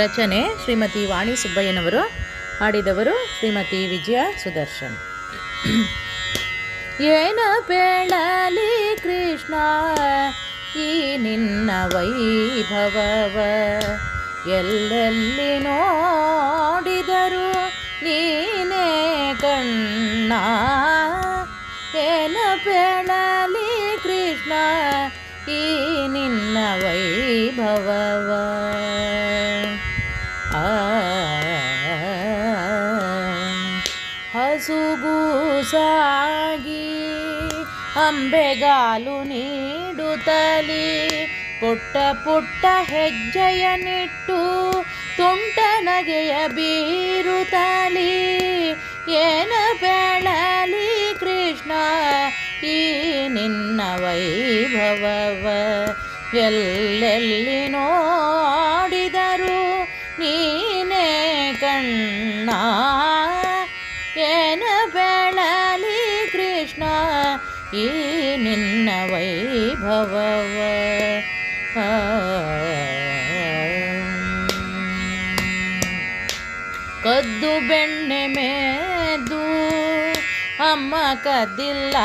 ರಚನೆ ಶ್ರೀಮತಿ ವಾಣಿ ಸುಬ್ಬಯ್ಯನವರು. ಹಾಡಿದವರು ಶ್ರೀಮತಿ ವಿಜಯ ಸುದರ್ಶನ್. ಏನ ಪೇಳಲಿ ಕೃಷ್ಣ ಈ ನಿನ್ನ ವೈಭವವ, ಎಲ್ಲೆಲ್ಲಿ ನೋಡಿದರು ನೀನೇ ಕಣ್ಣ. ಏನ ಪೇಳಲಿ ಕೃಷ್ಣ ಈ ನಿನ್ನ ವೈಭವವ, ಹಸುಗೂಸಾಗಿ ಅಂಬೆಗಾಲು ನೀಡುತ್ತಲಿ, ಪುಟ್ಟ ಪುಟ್ಟ ಹೆಜ್ಜೆಯನ್ನಿಟ್ಟು ತುಂಟ ನಗೆಯ ಬೀರುತ್ತಲಿ. ಏನ ಬೇಳಲಿ ಕೃಷ್ಣ ಈ ನಿನ್ನ ವೈಭವವ, ಎಲ್ಲೆಲ್ಲಿ ನೋಡಿದರು ನೀನೇ ಕಣ್ಣ. ಏನ ಬೇಳಲಿ ಕೃಷ್ಣ ಈ ನಿನ್ನ ವೈಭವವ, ಕದ್ದು ಬೆಣ್ಣೆ ಮೇದು ಅಮ್ಮ ಕದ್ದಿಲ್ಲ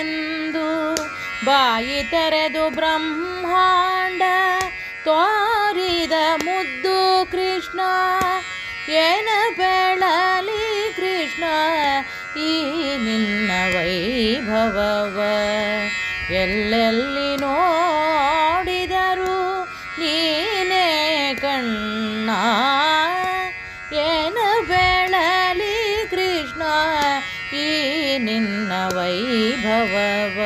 ಎಂದು ಬಾಯಿ ತೆರೆದು ಬ್ರಹ್ಮಾಂಡ ತೋರಿದ ಮುದ್ದು ಕೃಷ್ಣ. ಏನ ಬೇಳಲಿ ಕೃಷ್ಣ ಈ ನಿನ್ನ ವೈಭವವ, ಎಲ್ಲೆಲ್ಲಿ ನೋಡಿದರು ನೀನೇ ಕಣ್ಣ. ಏನ ಬೇಳಲಿ ಕೃಷ್ಣ ಈ ನಿನ್ನ ವೈಭವವ,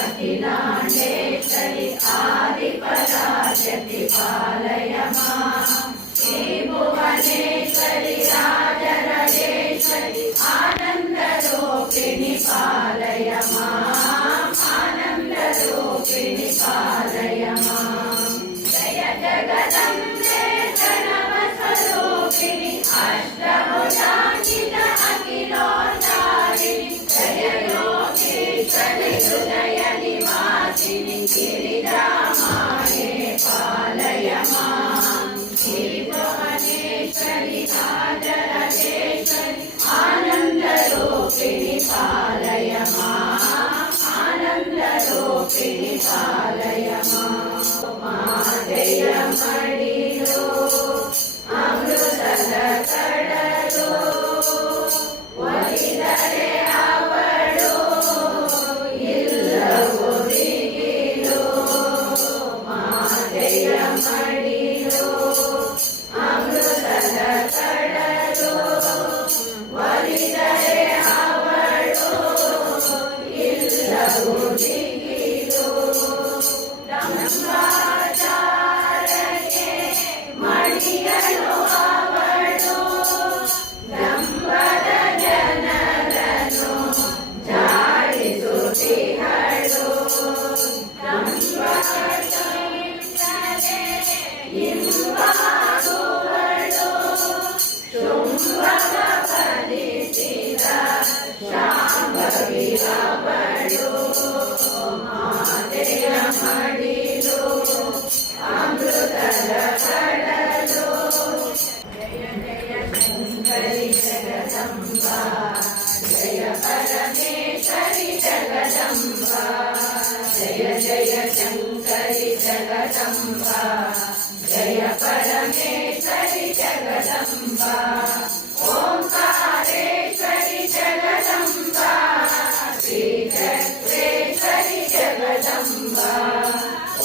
ಅಖಿಲಾಂಡೇಶ್ವರಿ ಆದಿಪರಾಶಕ್ತಿ ಪಾಲಯ ಮಾಂ. ಶ್ರೀ ಭುವನೇಶ್ವರಿ ರಾಜರಾಜೇಶ್ವರಿ ಆನಂದರೂಪಿಣಿ ಪಾಲಯ ಮಾಂ. ಆನಂದರೂಪಿಣಿ ಪಾಲಯ ಮಾಂ. ಜಯ ಜಗದಂಬೆ ಪ್ರಣವ ಸ್ವರೂಪಿಣಿ ಅಷ್ಟಭುಜಾಂಕಿತ ಅಖಿಲೋದ್ಧಾರಿಣಿ. ಜಯ ಯೋಗೀಶ್ವರಿ ಹೃದಯ ನಿವಾಸಿನಿ ಗಿರಿಜಾಮಾಯೇ ಪಾಲಯ ಮಾಂ. ಶ್ರೀ ಭುವನೇಶ್ವರಿ ರಾಜರಾಜೇಶ್ವರಿ ಆನಂದರೂಪಿಣಿ ಪಾಲಯ ಮಾಂ. ಆನಂದರೂಪಿಣಿ ಪಾಲಯ ಮಾಂ. ಮಾತೆಯ ಮಡಿಲು ಅಮೃತದ ಕಡಲು, ಒಲಿದರೆ ಅವಳು ಇಲ್ಲವೋ ದಿಗಿಲು. ಮಾತೆಯ ಮಡಿಲು ಅಮೃತದ ಕಡಲು, ಒಲಿದರೆ ಅವಳು ಇಲ್ಲವೋ ದಿಗಿಲು. ದಂಬಾಚಾರಕ್ಕೆ ಮಣಿಯಲು ಅವಳು, ದಂಬದ ಜನರನ್ನು ಜಾಡಿಸುತ್ತಿಹಳು. ದಂಬಗಳಿಂದಲೇ ಇಂಪಾಗುವಳು, ಶುಂಭವ ಫಲಿಸಿದ ಶಾಂಭವಿ ಅವಳು. ಮಾತೆಯ ಮಡಿಲು ಅಮೃತದ ಕಡಲು. ಜಯ ಜಯ ಶಂಕರಿ ಜಗದಂಬಾ, ಜಯ ಪರಮೇಶ್ವರಿ ಜಗದಂಬಾ. ಜಯ ಜಯ ಶಂಕರಿ ಜಗದಂಬಾ, ಜಯ ಪರಮೇಶ್ವರಿ ಜಗದಂಬಾ. ಓಂಕಾರೇಶ್ವರಿ ಜಗದಂಬಾ, ಶ್ರೀ ಚಕ್ರೇಶ್ವರಿ ಜಗದಂಬಾ.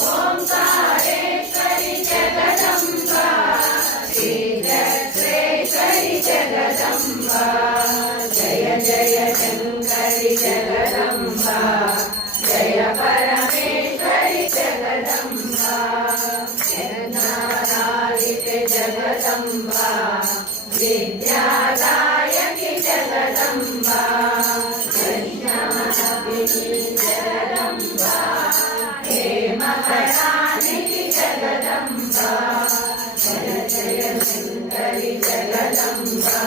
ಓಂಕಾರೇಶ್ವರಿ ಜಗದಂಬಾ, ಶ್ರೀ ಚಕ್ರೇಶ್ವರಿ ಜಗದಂಬಾ. ಜಯ ಜಯ ಶಂಕರಿ ಜಗದಂಬಾ, ಜಯ ಪರಮೇಶ್ವರಿ ಜಗದಂಬಾ. ಯಜ್ಞಾಧಾರಿತೆ ಜಗದಂಬಾ, ವಿದ್ಯಾದಾಯಕಿ ಜಗದಂಬಾ. ಯಜ್ಞಾಭಿನಿ ಜಗದಂಬಾ, ಹೇಮಕರಾನಿಕಿ ಜಗದಂಬಾ. ಜಯ ಜಯ ಶಂಕರಿ ಜಗದಂಬಾ,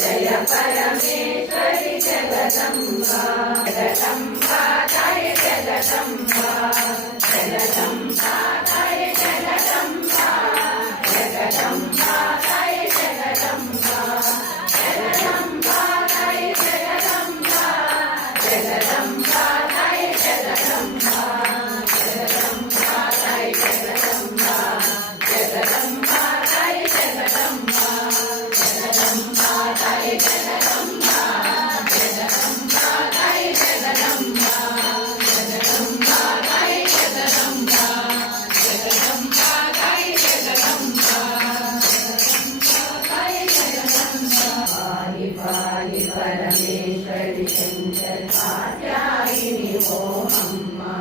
ಜಯ ಪರಮೇಶ್ವರಿ ಜಗದಂಬಾ. ಜಗದಂಬಾ जगदम्बा जगदम्बा जय जगदम्बा जगदम्बा जय जगदम्बा जगदम्बा जय जगदम्बा जगदम्बा जय जगदम्बा जगदम्बा जय जगदम्बा जगदम्बा जय जगदम्बा जगदम्बा जय जगदम्बा जगदम्बा जय जगदम्बा जगदम्बा जय जगदम्बा जगदम्बा जय जगदम्बा जय जगदम्बा पाहि पाहि परमेश्वरि शंकर कात्यायिनि ओम अम्मा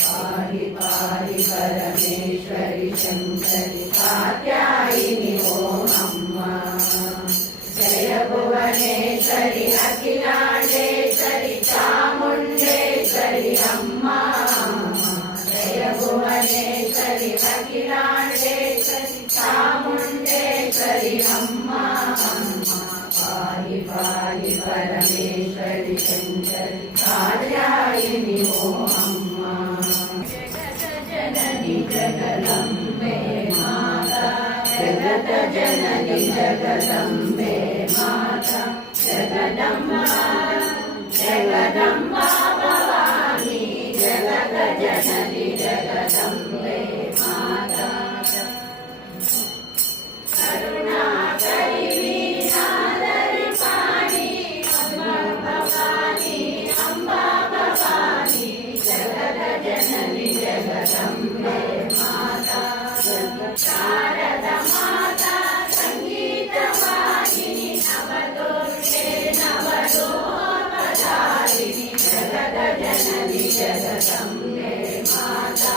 पाहि पाहि परमेश्वरि शंकरि कात्यायिनि ओम अम्मा जय भुवनेश्वरि अखिलांडेश्वरि चामुंडेश्वरि अम्मा जय भुवनेश्वरि अखिलांडेश्वरि चामुंडेश्वरि अम्मा पाहि पाहि परमेश्वरि शंकरि कात्यायिनि ओम अम्मा जगत जननि जगदम्बे माता जगत जननि जगदम्बे माता जगदम्बा जगदम्बा भवानी जगत जननि जगदम्बे माता करुणाकरि वीणाधरि पाणि अम्बा भवानी जगत जननि जगदम्बे माता शारदा माता संगीत वाहिनी नवदुर्गे नवदोपधारिणि जगत जननि जगदम्बे माता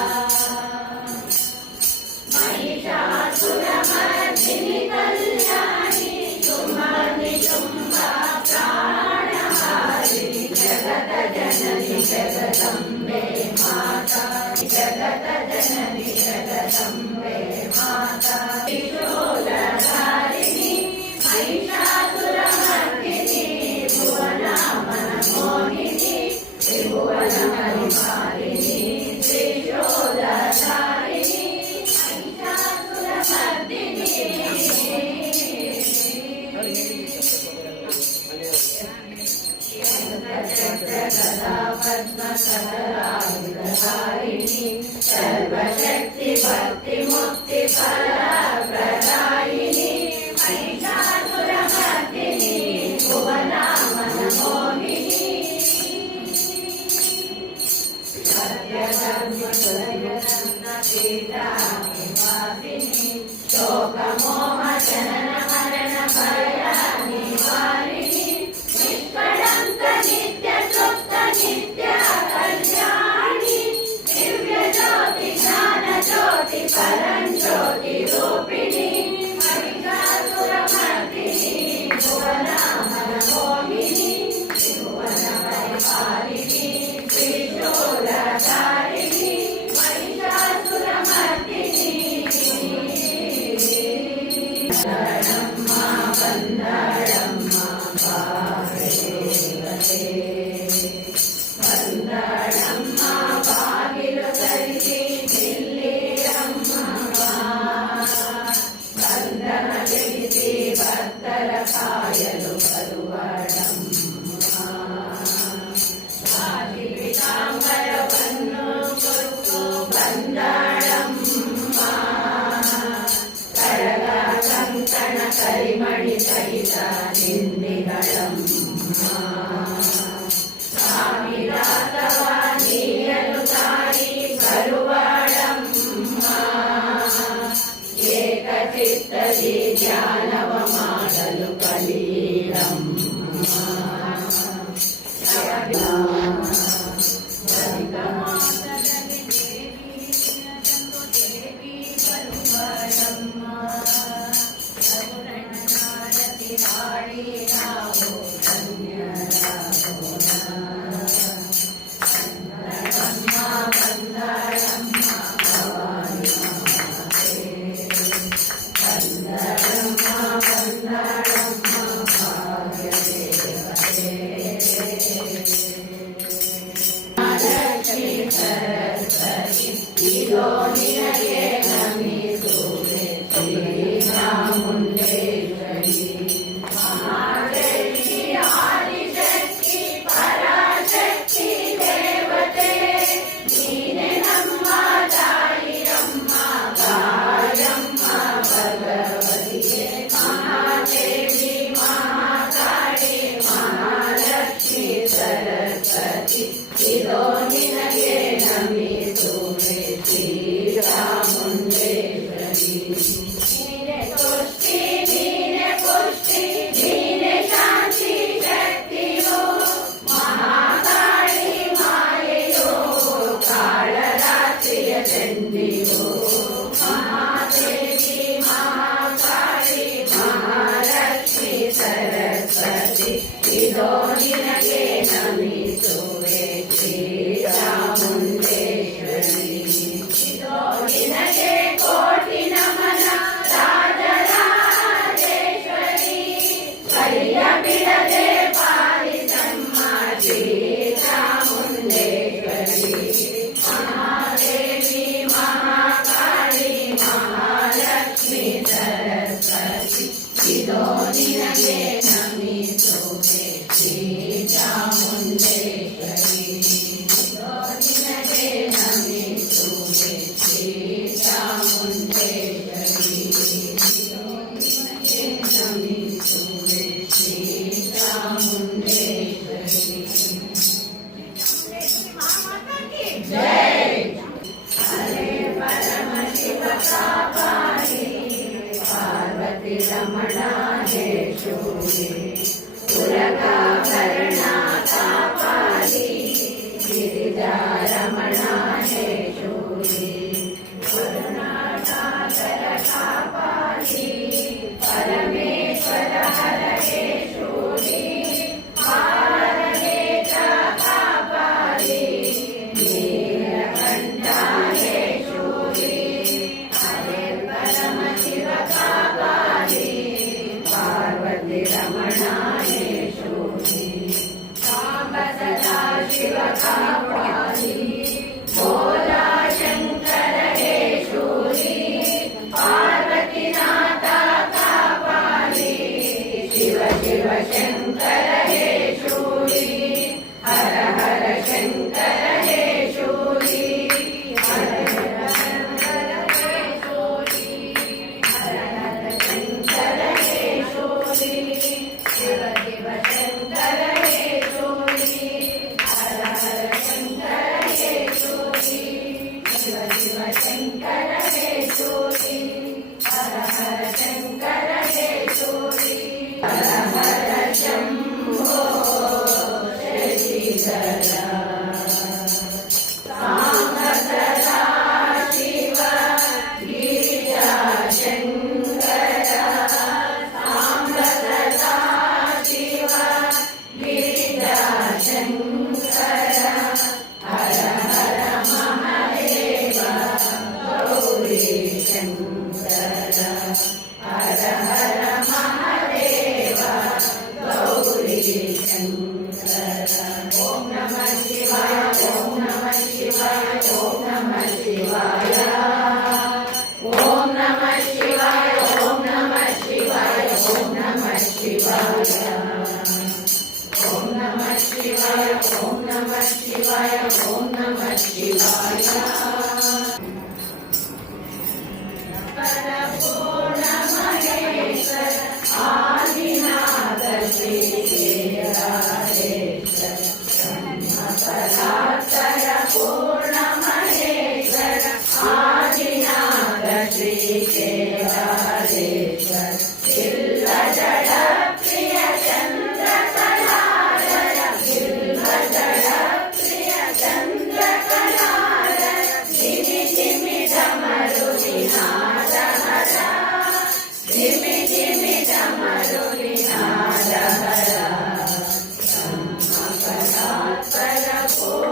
महिषासुरमर्दिनि कल्याणि तुम्हारि तुम्बा प्राणहारिणि जगत जननि जगदम्बे माता जगत जननि जगदम्बे माता त्रिशूलधारिणि महिषासुरमर्दिनि भुवनामनमोहिनि त्रिभुवनपरिपालिनि त्रिशूलधारिणि पद्मसहरायुधारिणि सर्वशक्ति भक्ति मुक्ति फलप्रदायिनि महिषासुरमर्दिनि भुवनामनमोहिनि सत्यधर्मसुरनन्दपीठानिवासिनि शोकमोहशनन हरण भय निवारिणि निष्कळङ्क नित्य तृप्त नित्य कल्याणि दिव्य ज्योति ज्ञान ज्योति परञ्ज्योति रूपिणि महिषासुरमर्दिनि भुवनामनमोहिनि त्रिभुवनपरिपालिनि त्रिशूलधारिणि महिषासुरमर्दिनि वन्दडम्मा वन्दडम्मा पादेवते वन्दडम्मा बागिಲು ತರಿಸಿ ನಿಲ್ಲಿರಮ್ಮ ಬಂಧನ ಬಿಡಿಸಿ ಭಕ್ತರ ಕಾಯಲು ಬರುವಳಮ್ಮ ರಾಜಿ ಪೀತಾಂಬರವನ್ನು ಕೊಟ್ಟು ಬಂದಳಮ್ಮ ಕಡಗ ಕಂಕಣ ಕರಿಮಣಿ ಸಹಿತ ನಿಂದಿಗಳಮ್ಮ ಸ್ವಾಮಿರಾತವ ನೀಯಲು ತಾಯಿ ಬರುವಳಮ್ಮ ಏಕಚಿತ್ತದಿ ಧ್ಯಾನವ ಮಾಡಲು ಕಲಿಯಮ್ಮ ಸರಸ್ವತಿ ಇದೋ ನಿನಗೆ ನಮಿಸುವೆ ಶ್ರೀ ಚಾಮುಂಡೇಶ್ವರಿ ಮಹಾದೇವಿ ಆದಿಶಕ್ತಿ ಪರಾಶಕ್ತಿ ದೇವತೆ ನೀನೆ ನಮ್ಮ ತಾಯಿಯಮ್ಮ ಕಾಯಮ್ಮ ಭಗವತಿಗೆ ಮಹಾದೇವಿ ಮಹಾಕಾಳಿ ಮಹಾಲಕ್ಷ್ಮಿ ಸರಸ್ವತಿ ಇದೋ ನಿನಗೆ ನಮಿಸುವೆ ಶ್ರೀ ಚಾಮುಂಡೇಶ್ವರಿ ನೀನೆ ತುಷ್ಟಿ ನೀನೆ ಪುಷ್ಟಿ ನೀನೆ ಶಾಂತಿ ಶಕ್ತಿಯೋ ಮಹಾಕಾಳಿ ಮಾಯೆಯೋ ಕಾಳರಾತ್ರಿಯ ಚಂಡಿಯೋ ಮಹಾದೇವಿ ಮಹಾಕಾಳಿ ಮಹಾಲಕ್ಷ್ಮಿ ಸರಸ್ವತಿ ಇದೋ ನಿನಗೆ ನಮಿಸುವೆ ಶ್ರೀ ಚಾಮುಂಡೇಶ್ವರಿ ಇದೋ ನಿನಗೆ ಕೋಟಿ ನಮನ ರಾಜರಾಜೇಶ್ವರಿ ಕೈಯ ಬಿಡದೆ ಪಾಲಿಸಮ್ಮ ಶ್ರೀ ಚಾಮುಂಡೇಶ್ವರಿ ಮಹಾದೇವಿ ಮಹಾಕಾಳಿ ಮಹಾಲಕ್ಷ್ಮಿ ಸರಸ್ವತಿ ಇದೋ ನಿನಗೆ ನಮಿಸುವೆ ಶ್ರೀ ಚಾಮುಂಡೇಶ್ವರಿ ಇದೋ ನಿನಗೆ ನಮಿಸುವೆ ಶ್ರೀ ಚಾಮುಂಡೇಶ್ವರಿ ಇದೋ ನಿನಗೆ ನಮಿಸುವೆ ಶ್ರೀ ಚಾಮುಂಡೇಶ್ವರಿ ಜೈ ಹರೇ ಪರಮ ಶಿವ ಕಾಪಾಡಿ ಪಾರ್ವತಿ ರಮಣ ಹೇ ಶೂರಿ ಪುರಗಾಭರಣ ಕಾಪಾಡಿ ಗಿರಿಜಾ ರಮಣ ಹೇ ಶೂರಿ ಕರುಣಾಸಾಗರ ಕಾಪಾಡಿ ಪರಮೇಶ್ವರ ಹರ ಹೇ ಶೂರಿ ಪಾರನೇತ್ರ ಕಾಪಾಡಿ ನೀಲಕಂಠ ಹೇ ಶೂರಿ ಹರೇ ಪರಮ ಶಿವ ಕಾಪಾಡಿ ಪಾರ್ವತಿ ರಮಣ ಹೇ ಶೂರಿ ಸಾಂಬ ಸದಾ ಶಿವ ಕಾಪಾಡಿ ಭೋಲಾ ಶಂಕರ ಹೇ ಶೂರಿ ಪಾರ್ವತಿನಾಥ ಕಾಪಾಡಿ ಶಿವ ಶಿವ ಶಂಕರ ಹೇ ಶೂರಿ ಹರ ಹರ ಶಂಕರ ಹೇ ಶೂರಿ ಹರ ಹರ ಶಂಕರ ಹೇ ಶೂರಿ ಹರ ಹರ ಶಂಕರ ಹೇ ಶೂರಿ ಶಿವ ಶಿವ ಶಂಕರ ಹೇ ಶೂರಿ ಹರ ಹರ ಶಂಕರ ಹೇ ಶೂರಿ ಶಿವ ಶಿವ ಶಂಕರ ಹೇ ಶೂರಿ ಹರ ಹರ ಶಂಕರ ಹೇ ಶೂರಿ ಹರ ಹರ ಶಂಭೋ ಶಶಿಧರ ಸಾಂಬಸದಾ ಶಿವ ಗಿರಿಜಾ ಶಂಕರ ಸಾಂಬಸದಾ ಶಿವ ಗಿರಿಜಾ ಶಂಕರ ಹರ ಹರ ಮಹಾದೇವ ಗೌರಿ ಶಂಕರ ಹರ ಹರ ಮಹಾದೇವ ಗೌರಿ ಶಂಕರ ಓಂ ನಮಃ ಶಿವಾಯ ಓಂ ನಮಃ ಶಿವಾಯ ಓಂ ನಮಃ ಶಿವಾಯ ಓಂ ನಮಃ ಶಿವಾಯ ಓಂ ನಮಃ ಶಿವಾಯ ಓಂ ನಮಃ ಶಿವಾಯ ಓಂ ನಮಃ ಶಿವಾಯ ಓಂ ನಮಃ ಶಿವಾಯ ಓಂ ನಮಃ ಶಿವಾಯ ಪರಪೂರ್ಣ ಮಹೇಶ್ವರ ಆದಿನಾಥ ಶ್ರೀ ಕೇದಾರೇಶ್ವರ ಪರಾತ್ಪರ ಪೂರ್ಣ ಮಹೇಶ್ವರ ಆದಿನಾಥ ಶ್ರೀ ಕೇದಾರೇಶ್ವರ ಬಿಲ್ವಜಡ ಪ್ರಿಯ ಚಂದ್ರ ಕಲಾಧರ ಬಿಲ್ವಜಡ ಪ್ರಿಯ ಚಂದ್ರ ಕಲಾಧರ ಧಿಮಿ ಧಿಮಿ ಧಮರು ನಿನಾದ ಹರ ಧಿಮಿ ಧಿಮಿ ಧಮರು ನಿನಾದ ಹರ ಪರಾತ್ಪರ ಪೂರ್ಣ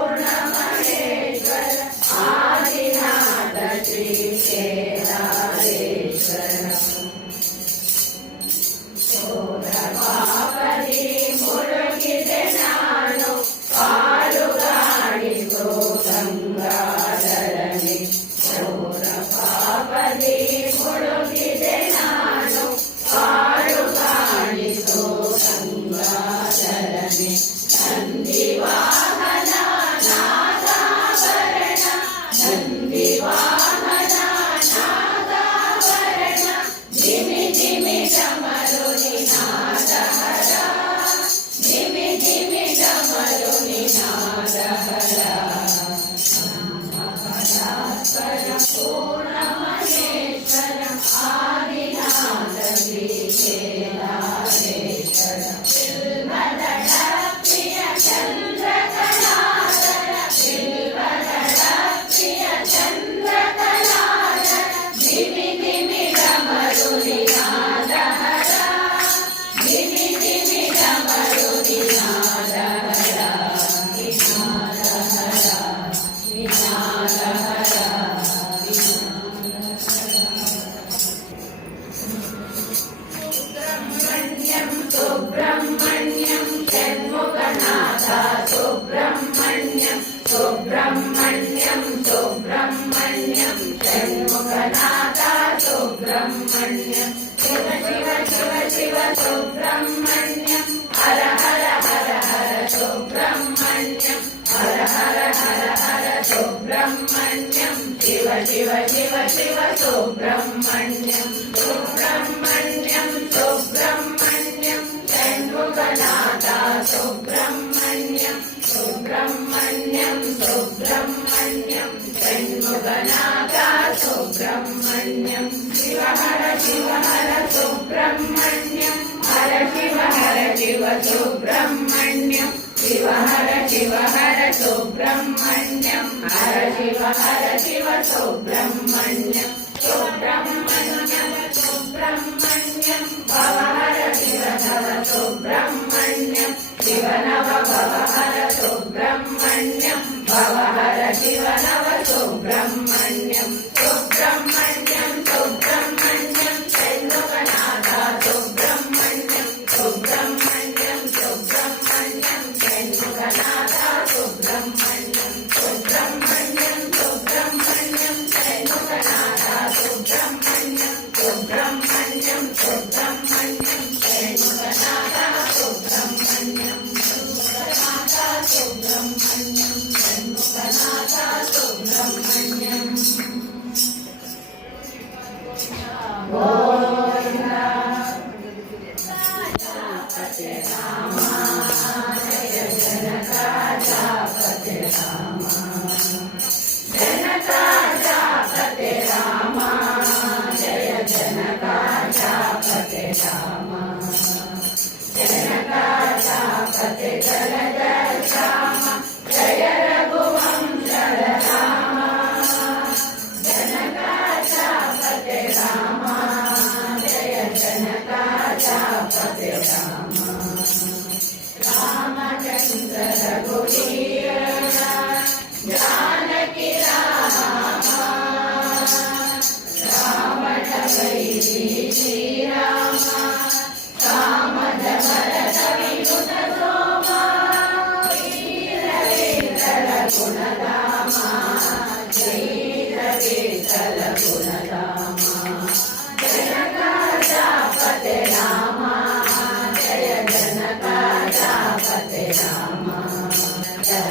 सुब्रह्मण्यं सुब्रह्मण्यं सुब्रह्मण्यं षण्मुखनाथा सुब्रह्मण्यं शिव शिव शिव शिव सुब्रह्मण्यं हर हर हर हर सुब्रह्मण्यं हर हर हर हर सुब्रह्मण्यं शिव शिव शिव शिव सुब्रह्मण्यं सुब्रह्मण्यं सुब्रह्मण्यं षण्मुखनाथा सुब्रह्मण्यं सुब्रह्मण्यं सुब्रह्मण्यं षण्मुखनाथा सुब्रह्मण्यं शिव हर सुब्रह्मण्यं हर शिव सुब्रह्मण्यं शिव हर सुब्रह्मण्यं हर शिव सुब्रह्मण्यं सुब्रह्मण्यं सुब्रह्मण्यं भव हर शिव नव सुब्रह्मण्यं शिव नव भव हर सुब्रह्मण्यं भव हर शिव नव सुब्रह्मण्यं सुब्रह्मण्यं सुब्रह्मण्यं षण्मुखनाथा सुब्रह्मण्यं सुब्रह्मण्यं सुब्रह्मण्यं षण्मुखनाथा सुब्रह्मण्यं सुब्रह्मण्यं सुब्रह्मण्यं षण्मुखनाथा सुब्रह्मण्यं सुब्रह्मण्यं सुब्रह्मण्यं षण्मुखनाथा सुब्रह्मण्यं सुब्रह्मनाथा सुब्रह्मण्यं षण्मुखनाथा सुब्रह्मण्यं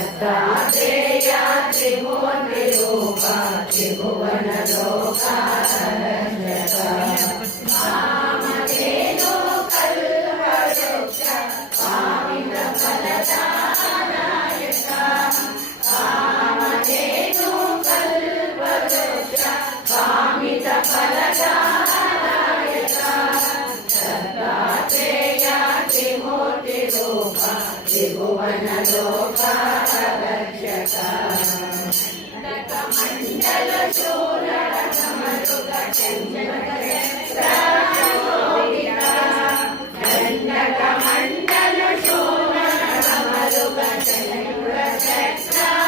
दत्तात्रेया त्रिभुवनरूपा त्रिभुवनलोकारक्षका कामधेनु कल्पवृक्ष कामितफलदायका कामधेनु कल्पवृक्ष कामितफलदायका दत्तात्रेया त्रिमूर्तिरूपा त्रिभुवनलोकारक्षका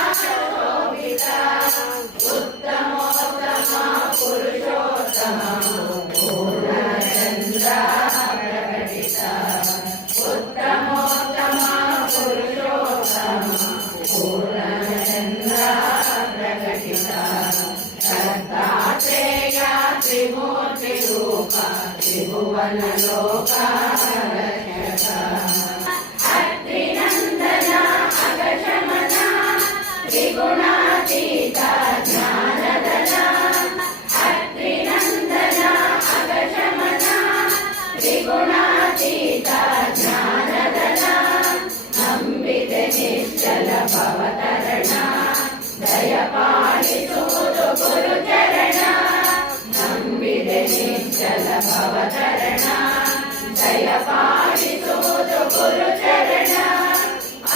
दण्डकमण्डलशूलकमरुगचन्द्रचक्राशोभिता उत्तमोत्तमा पुरुषोत्तमा पूर्णचन्द्रा प्रकटिता उत्तमोत्तमा पुरुषोत्तमा पूर्णचन्द्रा प्रकटिता दत्तात्रेया त्रिमूर्तिरूपा त्रिभुवनलोकारक्षका अत्रिनन्दना अगशमना त्रिगुणातीता ज्ञानदना अत्रिनन्दना अगशमना त्रिगुणातीता ज्ञानदना ನಂಬಿದೆ ನಿಶ್ಚಲ ಭವತರಣ ದಯಪಾಲಿಸುವುದು ಗುರುಚರಣ ನಂಬಿದೆ ನಿಶ್ಚಲ ಭವತರಣ ದಯಪಾಲಿಸುವುದು ಗುರುಚರಣ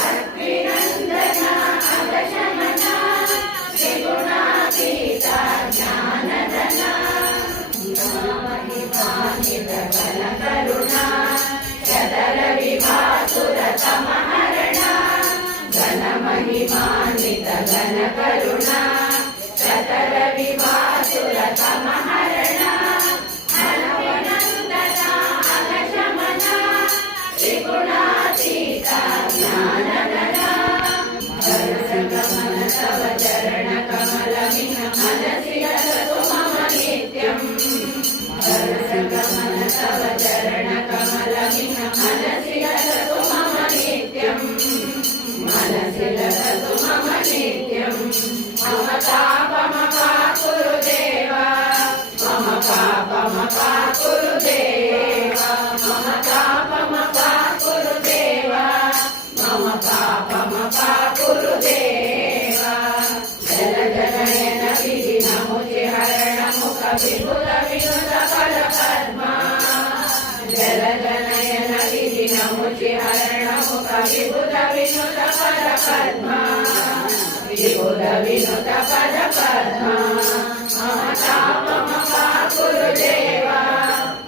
ಅರ್ಪಿನಂದನ ಅಗಶಮನ ತ್ರಿಗುಣಾತೀತ ಜ್ಞಾನದನ ಮಹಿಮಾನಿತ ಬಲ ಕರುಣ ಚದರ ವಿಭಾಸುರ ತಮಹರಣ ಘನ ಮಹಿಮಾನಿತ ಘನ ಕರುಣ ಚದರ ವಿಭಾಸುರ ತಮಹರಣ ಅನವಿನಂದನ ಅಗಶಮನ ತ್ರಿಗುಣಾತೀತ ಜ್ಞಾನದನ ददतु मम नित्यं मम तापमपाकुरु देव मम पापमपाकुरु देव मम तापमपाकुरु देव मम पापमपाकुरु देव जल जनयन विधिनमुचि हरणमुख विभुत विनुत पदपद्मा जल जनयन विधिनमुचि हरणमुख विभुत विनुत पदपद्मा विभुत विनुत पदपद्मा मम तापमपाकुरु देव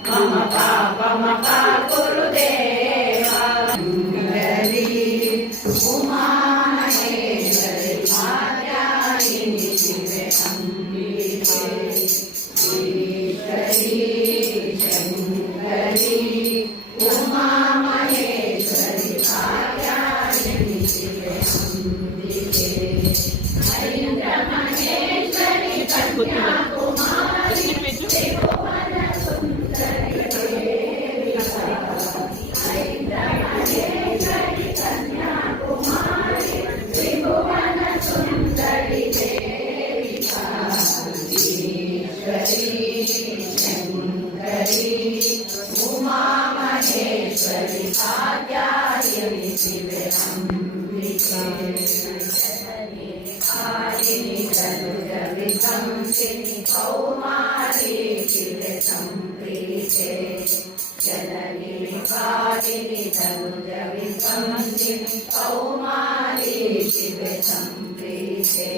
मम पापमपाकुरु देव मंगली उमा महेश्वरी कात्यायिनी शिवे अम्बिके ईश्वरी शंकरी उमा महेश्वरी कात्यायिनी शिवे अम्बिके ऐन्द्र महेश्वरी कन्याकुमारी त्रिभुवन सुंदरी देविका ऐन्द्र महेश्वरी कन्याकुमारी त्रिभुवन सुंदरी देविका ईश्वरी शंकरी उमा महेश्वरी कात्यायिनी शिवे अम्बिके कालिनी तनुज विकंसिनी कौमारी शिवे सम्प्रीते जननी कालिनी तनुज विकंसिनी कौमारी शिवे सम्प्रीते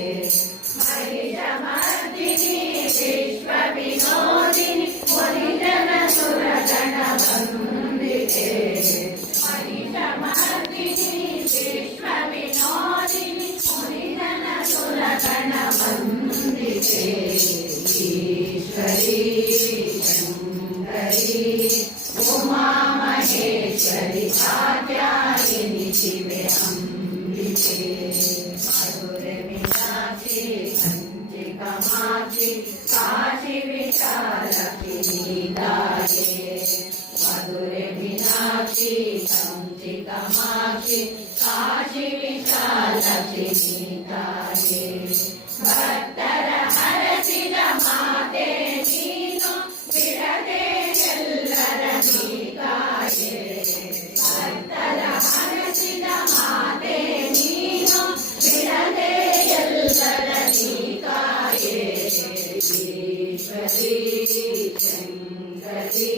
महिषमर्दिनी विश्वविनोदिनी मुनिजन सुरगण वन्दिते महिषमर्दिनी विश्वविनोदिनी मुनिजन सुरगण वन्दिते ईश्वरी शंकरी उमा महेश्वरी कात्यायिनी शिवे अम्बिके मधुरे मीनाक्षी कंचि कामाक्षी काशी विशालक्षी नीताये मधुरे मीनाक्षी कंचि कामाक्षी काशी विशालक्षी नीताये भक्तर हरसिದ ಮಾತೆ ನೀನು ಬಿಡದೆ ಎಲ್ಲರ ನೀಕಾಯೆ ಭಕ್ತರ ಹರಸಿದ ಮಾತೆ ನೀನು ಬಿಡದೆ ಎಲ್ಲರ ನೀಕಾಯೆ ಈಶ್ವರಿ ಶಂಕರಿ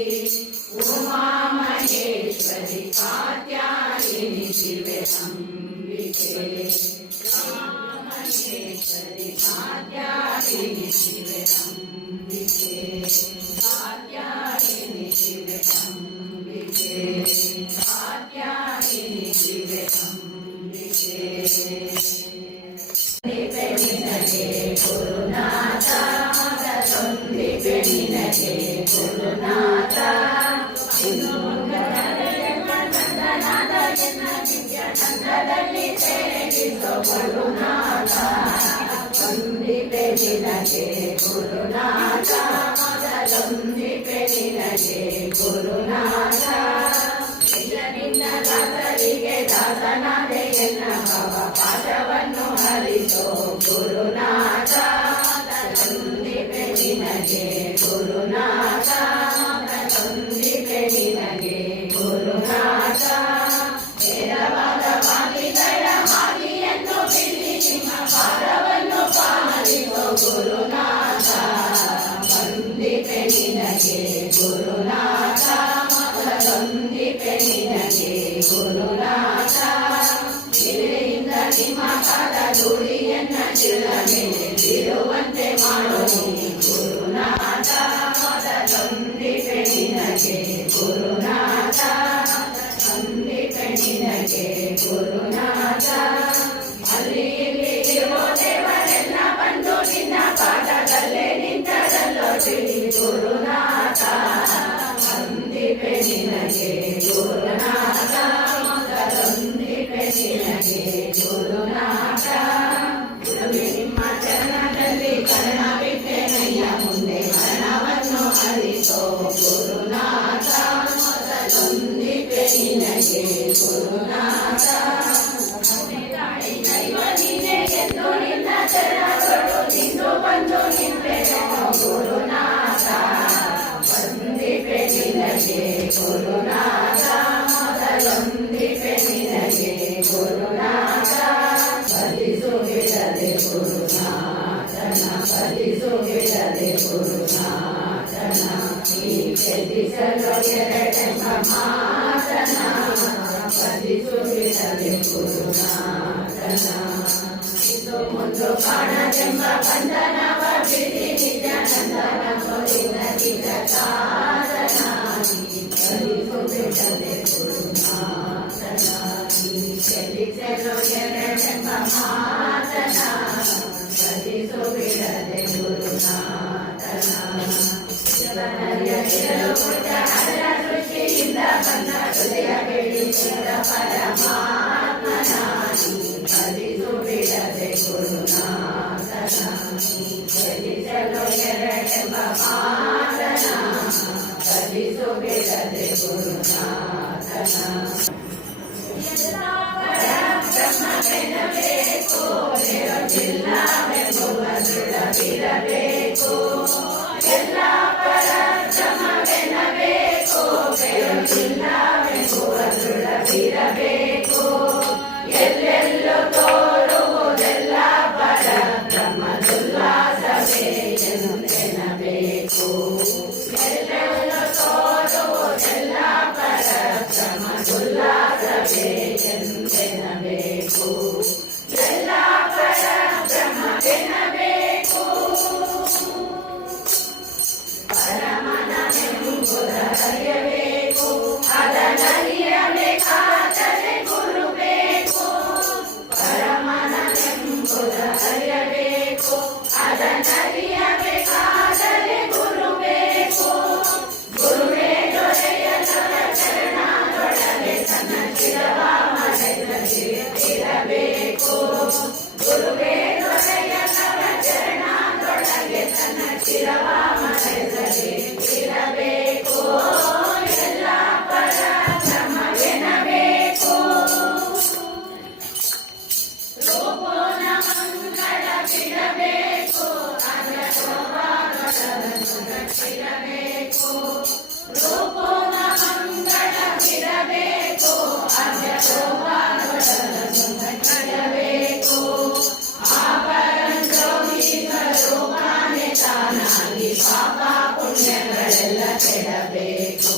ಉಮಾ ಮಹೇಶ್ವರಿ ಕಾತ್ಯಾಯಿನಿ ಶಿವೆ ಅಂಬಿಕೆ महेश्वरी कात्यायिनी शिवे अम्बिके कात्यायिनी शिवे अम्बिके कात्यायिनी शिवे अम्बिके निनगे गुरुनाथ मगदೊಂದಿಗೆ ನಿನಗೆ ಗುರುನಾಥ ಇನ್ನು ಮಂಗಲನಾದ ಎನ್ನ ದಿವ್ಯ ಚಂದ್ರದಲ್ಲಿ ಸೇರಿಸೋ ಗುರುನಾಥ ಒಂದಿಗೆ ನಿನಗೆ ಗುರುನಾಥ ಮಗದೊಂದಿಗೆ ನಿನಗೆ ಗುರುನಾಥ ನಿನ್ನ ದಾಸರಿಗೆ ದಾಸನಾದೆ ಎನ್ನ ಭವ ಪಾಠವನ್ನು ಹರಿಸೋ ಗುರುನಾಥ ಮಗದೊಂದಿಗೆ ನಿನಗೆ ಗುರುನಾಥ ಮಗದೊಂದಿಗೆ ನಿನಗೆ ಗುರುನಾಥ ವೇದವಾದ ವಾದಿಗಳ ಹಾದಿಯನ್ನು ಬಿಡಿ ನಿಮ್ಮ ಪಾದವನ್ನು ಪಾಲಿಸೋ ಗುರುನಾಥ ವಂದಿಪೆ ನಿನಗೆ ಗುರುನಾಥ ಮಗದೊಂದಿಪೆ ನಿನಗೆ ಗುರುನಾಥ ಶಿಲೆಯಿಂದ ನಿಮ್ಮ ಪಾದ ಧೂಳಿಯನ್ನ ಚಿರ ಮೇಲೆ ಬೀಳುವಂತೆ ಮಾಡೋ ಗುರುನಾಥ ಮಗದೊಂದಿಪೆ ನಿನಗೆ ಗುರುನಾಥ ಮಗದೊಂದಿಪೆ ನಿನಗೆ ಗುರುನಾಥ ಅಲ್ಲಿ ಇಲ್ಲಿ ಇರೋ ದೇವರೆಲ್ಲ ಬಂದು ನಿನ್ನ ಪಾದದಲ್ಲೇ ನಿಂತರಲ್ಲೋ ತಿಳಿ ಗುರುನಾಥ ವಂದಿಪೆ ನಿನಗೆ ಗುರುನಾಥ ಮಗದೊಂದಿಪೆ ನಿನಗೆ ಗುರುನಾಥ ನಿಮ್ಮ ಚರಣದಲ್ಲಿ ಕರ್ಣವಿಟ್ಟೆನಯ್ಯ ಮುಂದೆ ಮರಣವನ್ನು ಹರಿಸೋ ಗುರುನಾಥ ಮಗದೊಂದಿಪೆ ನಿನಗೆ ಗುರುನಾಥ ಭಜಿಸು ಬಿಡದೆ ಗುರುನಾಥನ ಭಜಿಸು ಬಿಡದೆ ಗುರುನಾಥನ ಈ ಗೆಲ್ಲಿಸಲು ಎರಡೆಂಬ ಮಾತನ ಭಜಿಸು ಬಿಡದೆ ಗುರುನಾಥನ ಇದು ಮುಂದು ಕಾಣದೆಂಬ ಬಂಧನವ ಬಿಡಿ ನಿಜಾನಂದನ ಹೊರಿದ ನಿಜ ಸಾಧನ ಭಜಿಸು ಬಿಡದೆ ಗುರುನಾಥನ ಗೆಲ್ಲಿಸಲು ಎರಡೆಂಬ ಮಾತನ ಭಜಿಸು ಬಿಡದೆ ಗುರುನಾಥನ ಋಷಿಯಿಂದ ಬಂದ ಹೃದಯ ಬೆಳೆಸಿದ ಪರಮಾತ್ಮನ ಭಜಿಸು ಬಿಡದೆ ಗುರುನಾಥನ ಭಜಿಸಲು ಎರಡೆಂಬ ಮಾತನ ಭಜಿಸು ಬಿಡದೆ ಗುರುನಾಥನ ಬ್ರಹ್ಮವೆನ್ನಬೇಕು ಬೇರೊಂದಿಲ್ಲವೆಂಬುವ ದೃಢವಿರಬೇಕು ಎಲ್ಲ ಪರಬ್ರಹ್ಮವೆನ್ನಬೇಕು ಬೇರೊಂದಿಲ್ಲವೆಂಬುವ ದೃಢವಿರಬೇಕು ಎಲ್ಲೆಲ್ಲೂ ತೋರುವುದೆಲ್ಲ ಪರಬ್ರಹ್ಮದುಲ್ಲಾಸವೇ ಎನ್ನಬೇಕು ಎಲ್ಲೆಲ್ಲೂ ತೋರುವುದೆಲ್ಲ ಪರಬ್ರಹ್ಮದುಲ್ಲಾಸವೇ ಎನ್ನಬೇಕು ಎಲ್ಲ ಪರಬ್ರಹ್ಮವೆನ್ನಬೇಕು ಪರಮನೆಂಬುದ ಅರಿಯಬೇಕು ಅದನ್ನರಿಯಬೇಕಾದರೆ ಗುರು ಬೇಕು ಪರಮನೆಂಬುದ ಅರಿಯಬೇಕು ಅದನ್ನರಿಯಬೇಕಾದರೆ ಗುರು ಬೇಕು ಗುರುವೇ ದೊರೆಯದರ ಚರಣದೊಳಗೆ ತನ್ನ ಶಿರವ ಮರೆತಿರಬೇಕು ಗುರುವೇ ದೊರೆಯದರ ಚರಣದೊಳಗೆ ತನ್ನ ಶಿರವ ಮರೆತಿರಬೇಕು ಎಲ್ಲ ಪರಬ್ರಹ್ಮವೆನ್ನಬೇಕು ರೂಪೋನ ಮಂಗಳ ಬಿಡಬೇಕು ಅಜಶೋಭಾಗವನ್ನು ಕಟ್ಟಿರಬೇಕು ರೂಪೋನ ಮಂಗಳ ಬಿಡಬೇಕು ಅಜಶೋಭಾಗವನ್ನು ಕಟ್ಟಿರಬೇಕು ಆಪರಂಜೋಗಿಕ ರೂಪಾನೆ ತಾನಾಗಿ ಪಾಪ ಪುಣ್ಯಗಳೆಲ್ಲ ಕೆಡಬೇಕು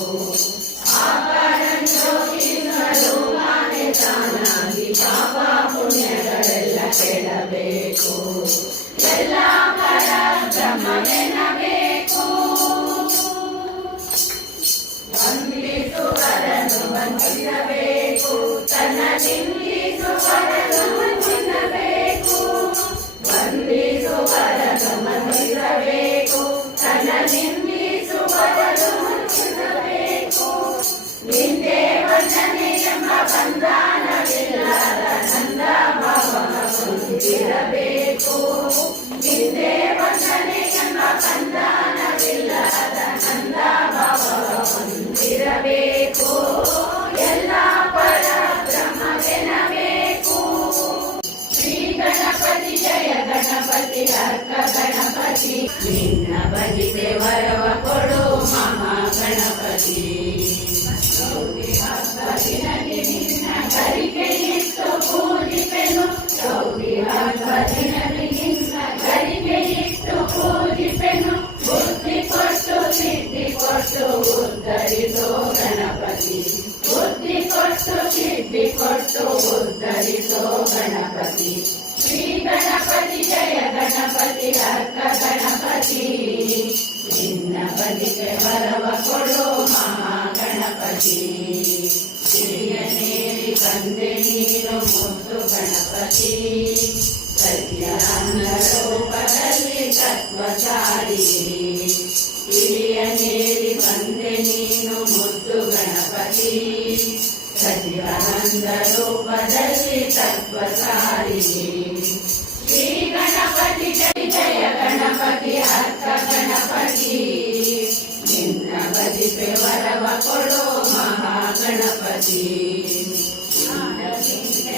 ಆಪರಂಜೋಗಿಕ ರೂಪಾನೆ ತಾನಾಗಿ ಪಾಪ ಪುಣ್ಯಗಳೆಲ್ಲ ಕೆಡಬೇಕು ಎಲ್ಲ ಪರಬ್ರಹ್ಮವೆನ್ನಬೇಕು ವಂದಿಸುವರನು ವಂದಿಸಬೇಕು ತನ್ನ ನಿಂದಿಸುವರನು ವಂದಿಸಬೇಕು ವಂದಿಸುವರನು ವಂದಿಸಬೇಕು ತನ್ನ ನಿಂದಿಸುವರನು ವಂದಿಸಬೇಕು ನಿಂದೆ ವಂದನೆ ಎಂಬ ಬಂಧನವಿಲ್ಲದ ನಂದ ಭಾವ ಹೊಂದಿರಬೇಕು ನಿಂದೆ ವಂದನೆ ಎಂಬ ಬಂಧನವಿಲ್ಲದ ನಂದ ಭಾವ ಹೊಂದಿರಬೇಕು ಎಲ್ಲ ಪರಬ್ರಹ್ಮವೆನ್ನಬೇಕು ಶ್ರೀ ಗಣಪತಿ ಜಯ ಗಣಪತಿ ಅರ್ಕ ಗಣಪತಿ ನಿನ್ನ ಭಜಿತೆ ವರವ ಕೊಡು ಮಹಾ ಗಣಪತಿ ಹಬ್ಬದಿನಲ್ಲಿ ನಿನ್ನ ಗರಿಕೆ ಇಟ್ಟು ಪೂಜಿಪೆನು ಗೌರಿ ಹಬ್ಬದಿನಲ್ಲಿ ನಿನ್ನ ಗರಿಕೆ ಇಟ್ಟು ಪೂಜಿಪೆನು ಬುದ್ಧಿ ಕೊಟ್ಟು ಸಿದ್ಧಿ ಕೊಟ್ಟು ಉದ್ಧರಿಸೋ ಗಣಪತಿ ಬುದ್ಧಿ ಕೊಟ್ಟು ಸಿದ್ಧಿ ಕೊಟ್ಟು ಉದ್ಧರಿಸೋ ಗಣಪತಿ ಶ್ರೀ ಗಣಪತಿ ಜಯ ಗಣಪತಿ ಅರ್ಕ ಗಣಪತಿ ನಿನ್ನ ಬದಿಗೆ ವರವ ಕೊಡು ಮಹಾ ಗಣಪತಿ ಹಿರಿಯನೇರಿ ಬಂದೆ ನೀನು ಮುದ್ದು ಗಣಪತಿ ಸತ್ಯಾನಂದ ರೂಪದಲ್ಲಿ ತತ್ವಚಾರಿ ಹಿರಿಯನೇರಿ ಬಂದೆ ನೀನು ಮುದ್ದು ಗಣಪತಿ ಸತ್ಯಾನಂದ ರೂಪದಲ್ಲಿ ತತ್ವಚಾರಿ ಶ್ರೀ ಗಣಪತಿ ಜಯ ಜಯ ಗಣಪತಿ ಅರ್ಕ ಗಣಪತಿ ನಿನ್ನ ಬದಿಗೆ ವರವ ಕೊಡೋ ಮಹಾ ಗಣಪತಿ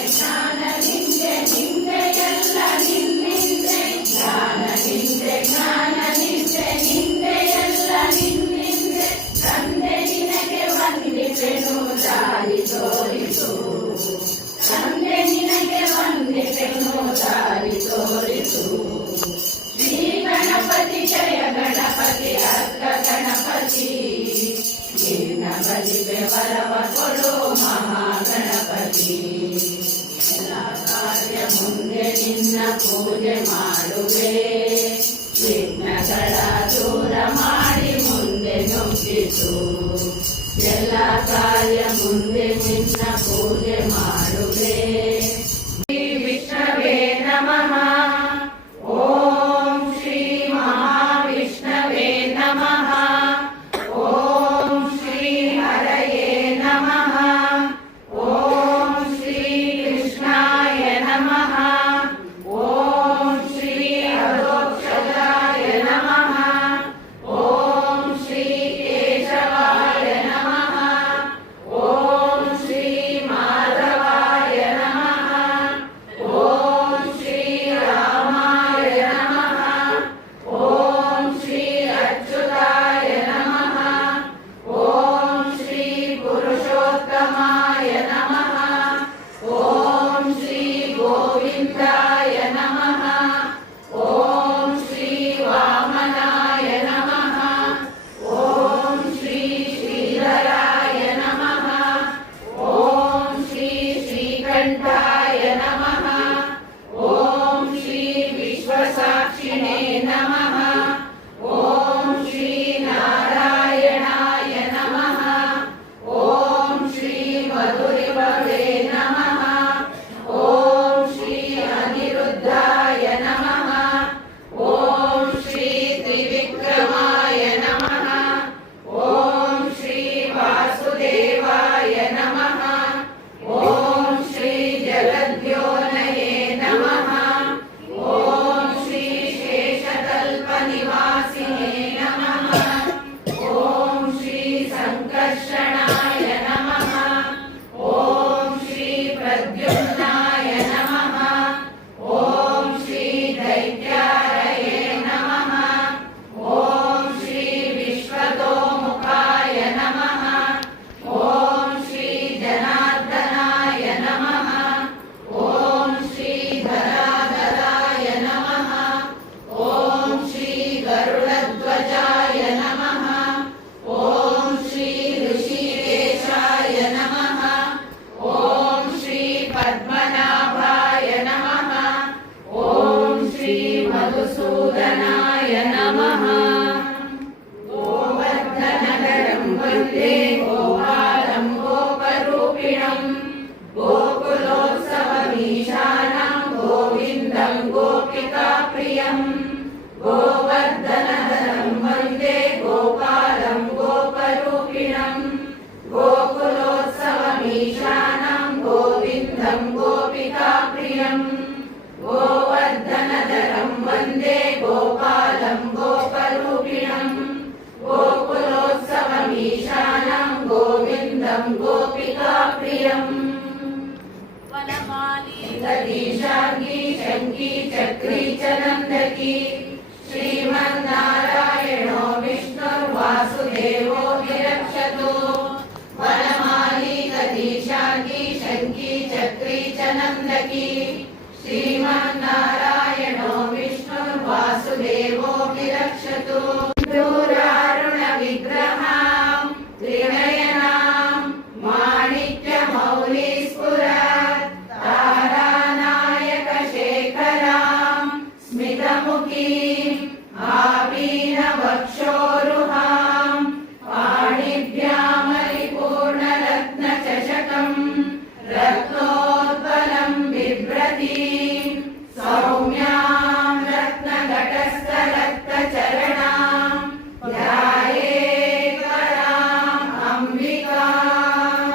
ಜ್ಞಾನ ನಿಂದೆ ನಿಂದೆ ಎಲ್ಲ ನಿನ್ನಿಂದೆ ಜ್ಞಾನ ನಿಂದೆ ಜ್ಞಾನ ನಿಂದೆ ನಿಂದೆ ಎಲ್ಲ ನಿನ್ನಿಂದೆ ತಂದೆ ನಿನಗೆ ವಂದಿಸೆನು ದಾರಿ ತೋರಿಸು ತಂದೆ ನಿನಗೆ ವಂದಿಸೆನು ಪೂಜೆ ಮಾಡುವೆ ವಿಘ್ನಗಳ ದೂರ ಮಾಡಿ ಮುಂದೆ ನುಗ್ಗಿಸು ಎಲ್ಲ ಕಾರ್ಯ ಮುಂದೆ ನಿನ್ನ ಪೂಜೆ ಮಾಡುವೆ ಶ್ರೀ ವಿಷ್ಣವೇ ನಮಃ ಓಂ ಶ್ರೀ ಮಹಾವಿಷ್ಣವೇ ನಮಃ ಓಂ ಶ್ರೀ ಹರಯೇ ನಮಃ ಓಂ ಶ್ರೀ ಕೃಷ್ಣಾಯ ನಮಃ ಓಂ ಶ್ರೀ ಅಧೋಕ್ಷಜಾಯ ನಮಃ ಓಂ ಶ್ರೀ ಕೇಶವಾಯ ನಮಃ ಓಂ ಶ್ರೀ ಮಾಧವಾಯ ನಮಃ ಓಂ ಶ್ರೀ ರಾಮಾಯ ನಮಃ ಓಂ ಶ್ರೀ ಅಚ್ಯುತಾಯ ನಮಃ ಓಂ ಶ್ರೀ ಪುರುಷೋತ್ತಮಾಯ ನಮಃ ಓಂ ಶ್ರೀ ಗೋವಿಂದಾಯ ನಮಃ ಓಂ ಶ್ರೀ ವಾಮನಾಯ ನಮಃ ಓಂ ಶ್ರೀ ಶ್ರೀಧರಾಯ ನಮಃ ಓಂ ಶ್ರೀ ಶ್ರೀಕಂಠಾಯ ನಮಃ ಓಂ ಶ್ರೀ ವಿಶ್ವಸಾಕ್ಷಿಣೇ ನಮಃ ಓಂ ಶ್ರೀ ನಾರಾಯಣಾಯ ನಮಃ ಓಂ ಶ್ರೀ ಮಧುರಿಭವೇ ನಮಃ ಓಂ ಶ್ರೀ ಅನಿರುದ್ಧಾಯ ನಮಃ ಓಂ ಶ್ರೀ ತ್ರಿವಿಕ್ರಮಾಯ ನಮಃ ಓಂ ಶ್ರೀ ವಾಸುದೇವಾಯ ನಮಃ ಓಂ ಶ್ರೀ ಜಗದ್ಯೋನಯೇ ನಮಃ ಓಂ ಶ್ರೀ ಶೇಷತಲ್ಪನಿವಾಸಿನೇ ನಮಃ ಓಂ ಶ್ರೀ ಸಂಕರ್ಷಣಾಯ ನಮಃ ಓಂ ಶ್ರೀ ಪ್ರದ್ಯುಮ್ನಾಯ ನಮಃ ಓಂ ಶ್ರೀ ದೈತ್ಯಾರಯೇ ನಮಃ ಓಂ ಶ್ರೀ ವಿಶ್ವತೋಮುಖಾಯ ನಮಃ ಓಂ ಶ್ರೀ ಜನಾರ್ದನಾಯ ನಮಃ ಓಂ ಶ್ರೀ ಧರಾಧರಾಯ ನಮಃ ಓಂ ಶ್ರೀ ಗರುಡಧ್ವಜಾಯ ನಮಃ ಓಂ ಶ್ರೀ ಋಷಿಕೇಶಾಯ ನಮಃ ಓಂ ಶ್ರೀ ಪದ್ಮನಾಭಾಯ ನಮಃ ಓಂ ಶ್ರೀ ಮಧುಸೂದನಾಯ ನಮಃ ಗೋವರ್ಧನಗರಂ ವಂದೇ ಗೋಪಾಲಂ ಗೋಪರೂಪಿಣಂ ಗೋಕುಲೋತ್ಸವಮೀಶಾನಂ ಗೋವಿಂದಂ ಗೋಪಿಕಾಪ್ರಿಯಂ ಗೋ